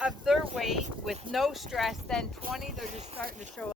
of their weight with no stress, then 20 they're just starting to show